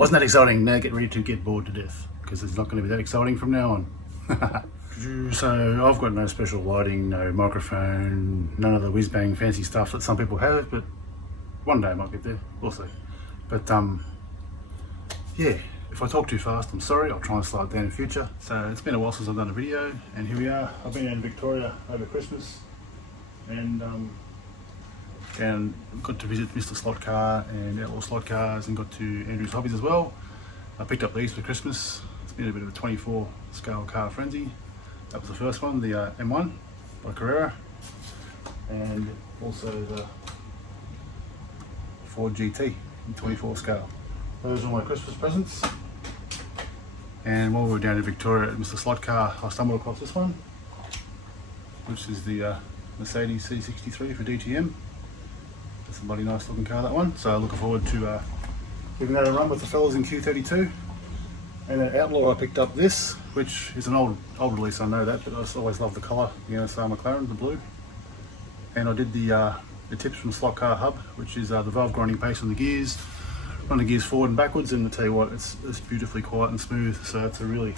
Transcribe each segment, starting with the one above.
wasn't that exciting. Now get ready to get bored to death, because it's not going to be that exciting from now on. So I've got no special lighting, no microphone, none of the whiz-bang fancy stuff that some people have, but one day I might get there, we'll see. But yeah, if I talk too fast, I'm sorry, I'll try and slow it down in future. So it's been a while since I've done a video, and here we are. I've been in Victoria over Christmas, and got to visit Mr. Slot Car and Outlaw Slot Cars, and got to Andrew's Hobbies as well. I picked up these for Christmas. It's been a bit of a 24 scale car frenzy. That was the first one, the M1 by Carrera, and also the Ford GT in 24 scale. Those are my Christmas presents. And while we were down in Victoria at Mr. Slot Car, I stumbled across this one, which is the Mercedes C63 for DTM. It's a bloody nice looking car, that one. So looking forward to giving that a run with the fellas in Q32. And at Outlaw I picked up this, which is an old release, I know that, but I just always loved the colour, the NSR McLaren, the blue. And I did the tips from Slot Car Hub, which is the valve grinding pace on the gears, run the gears forward and backwards, and I tell you what, it's beautifully quiet and smooth, so it's a really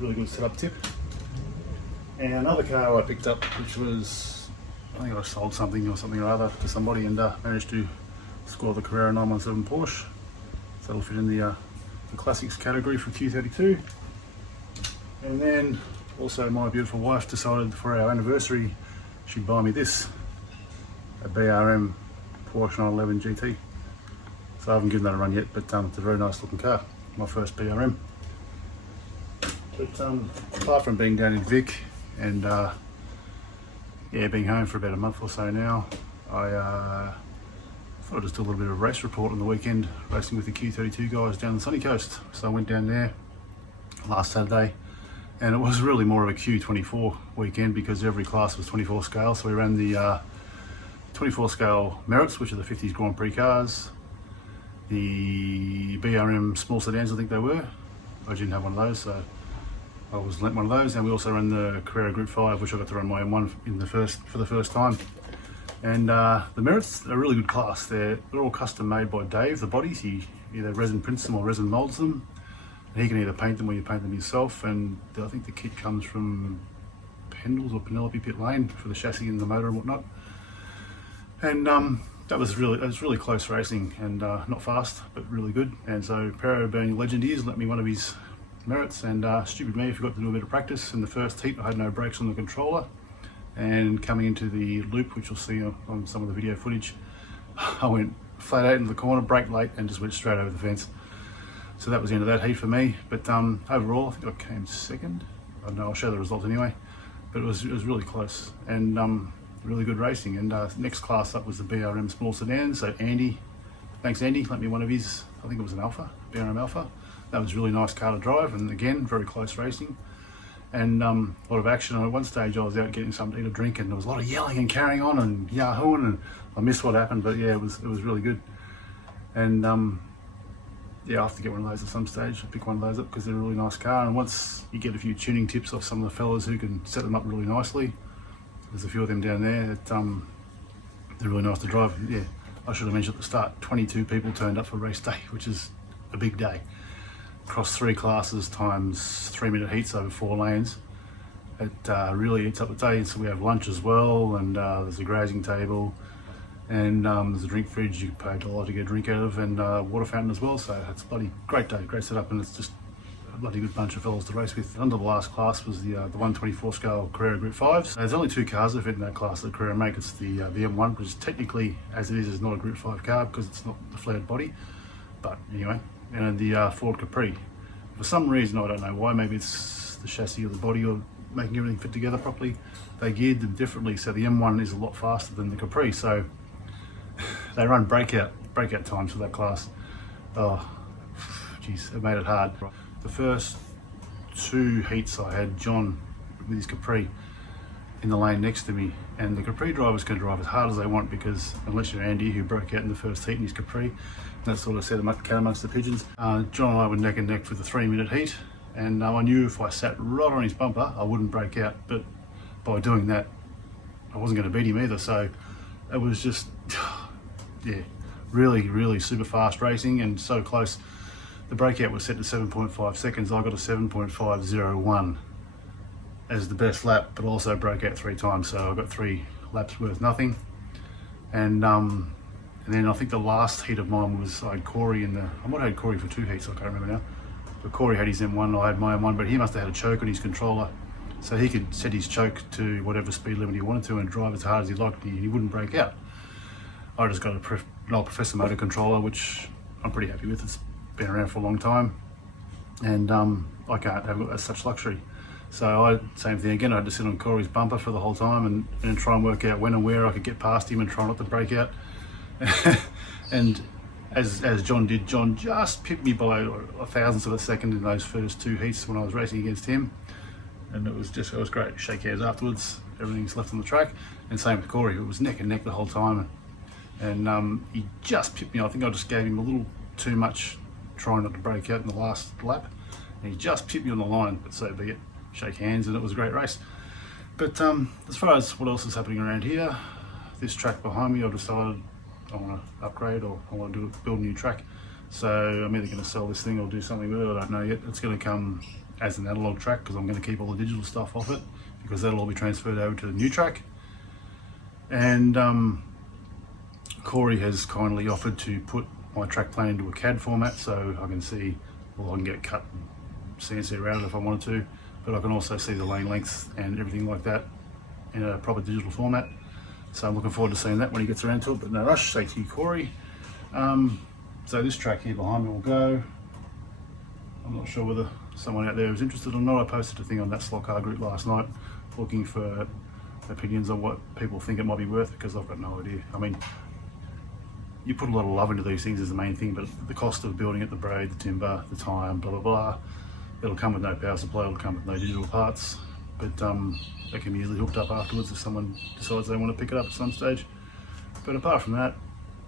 good setup tip. And another car I picked up, which was, I think I sold something or other to somebody, and managed to score the Carrera 917 Porsche. So it'll fit in the classics category for Q32. And then also my beautiful wife decided for our anniversary she'd buy me this, a BRM Porsche 911 GT. So I haven't given that a run yet, but it's a very nice looking car, my first BRM. But apart from being down in Vic and yeah, being home for about a month or so now, I thought I'd just do a little bit of a race report on the weekend, racing with the Q32 guys down the sunny coast. So I went down there last Saturday, and it was really more of a Q24 weekend because every class was 24 scale. So we ran the 24 scale Merits, which are the 50s Grand Prix cars, the BRM small sedans, I think they were. I didn't have one of those, so I was lent one of those. And we also ran the Carrera Group 5, which I got to run my M1 for the first time. And the Merits are a really good class. They're all custom made by Dave, the bodies. He either resin prints them or resin molds them. And he can either paint them or you paint them yourself. And I think the kit comes from Pendles or Penelope Pit Lane for the chassis and the motor and whatnot. And that was really close racing, and not fast, but really good. And so Pero, being a legend he is, let me one of his Merits, and stupid me, forgot to do a bit of practice. In the first heat I had no brakes on the controller, and coming into the loop, which you'll see on some of the video footage, I went flat out into the corner, braked late, and just went straight over the fence. So that was the end of that heat for me. But overall I think I came second. I don't know, I'll show the results anyway, but it was really close, and really good racing. And next class up was the BRM small sedan. So Andy, thanks Andy, lent me one of his, I think it was an Alpha, BRM Alpha. That was a really nice car to drive, and again, very close racing. And a lot of action. At one stage I was out getting something to eat or drink, and there was a lot of yelling and carrying on and yahooing, and I missed what happened, but yeah, it was really good. And yeah, I have to get one of those at some stage. I'll pick one of those up because they're a really nice car, and once you get a few tuning tips off some of the fellas who can set them up really nicely, there's a few of them down there that they're really nice to drive. Yeah, I should have mentioned at the start, 22 people turned up for race day, which is a big day. Across 3 classes times 3-minute heats over 4 lanes. It really eats up the day. So we have lunch as well, and there's a grazing table, and there's a drink fridge you pay $1 to get a drink out of, and water fountain as well. So it's a bloody great day, great setup, and it's just a bloody good bunch of fellas to race with. Under the last class was the 124 scale Carrera Group 5s. There's only 2 cars that fit in that class that Carrera make. It's the M1, which is technically, as it is not a Group 5 car because it's not the flared body, but anyway. And the Ford Capri. For some reason, I don't know why, maybe it's the chassis or the body or making everything fit together properly, they geared them differently, so the M1 is a lot faster than the Capri, so they run breakout times for that class. Oh geez, it made it hard. The first 2 heats I had John with his Capri in the lane next to me, and the Capri drivers can drive as hard as they want, because unless you're Andy, who broke out in the first heat in his Capri, that sort of set them up cat amongst the pigeons. John and I were neck and neck for the 3-minute heat, and I knew if I sat right on his bumper I wouldn't break out, but by doing that I wasn't going to beat him either. So it was just yeah, really super fast racing, and so close the breakout was set to 7.5 seconds. I got a 7.501 as the best lap, but also broke out 3 times, so I got 3 laps worth nothing. And then I think the last heat of mine was, I had Corey in the, I might have had Corey for 2 heats, I can't remember now. But Corey had his M1, I had my M1, but he must have had a choke on his controller, so he could set his choke to whatever speed limit he wanted to and drive as hard as he liked, and he wouldn't break out. I just got an old Professor motor controller, which I'm pretty happy with. It's been around for a long time, and I can't have such luxury. So same thing again, I had to sit on Corey's bumper for the whole time and try and work out when and where I could get past him and try not to break out. And as John did, John just pipped me by a thousandth of a second in those first 2 heats when I was racing against him. And it was great. Shake hands afterwards, everything's left on the track. And same with Corey, it was neck and neck the whole time. And he just pipped me. I think I just gave him a little too much trying not to break out in the last lap. And he just pipped me on the line, but so be it. Shake hands, and it was a great race. But as far as what else is happening around here, this track behind me, I've decided I want to upgrade, or I want to build a new track. So I'm either going to sell this thing or do something with it, I don't know yet. It's going to come as an analog track because I'm going to keep all the digital stuff off it, because that'll all be transferred over to the new track. And Corey has kindly offered to put my track plan into a CAD format, so I can see, well, I can get cut and CNC around it if I wanted to, but I can also see the lane lengths and everything like that in a proper digital format. So I'm looking forward to seeing that when he gets around to it, but no rush. Say to you, Corey. So this track here behind me will go. I'm not sure whether someone out there is interested or not. I posted a thing on that Slot Car group last night looking for opinions on what people think it might be worth, because I've got no idea. I mean, you put a lot of love into these things is the main thing, but the cost of building it, the braid, the timber, the time, blah, blah, blah, it'll come with no power supply, it'll come with no digital parts, but they can be easily hooked up afterwards if someone decides they want to pick it up at some stage. But apart from that,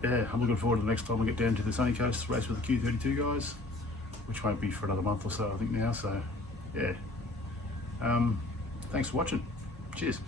yeah, I'm looking forward to the next time we get down to the Sunny Coast, race with the Q32 guys, which won't be for another month or so, I think now, so yeah. Thanks for watching. Cheers.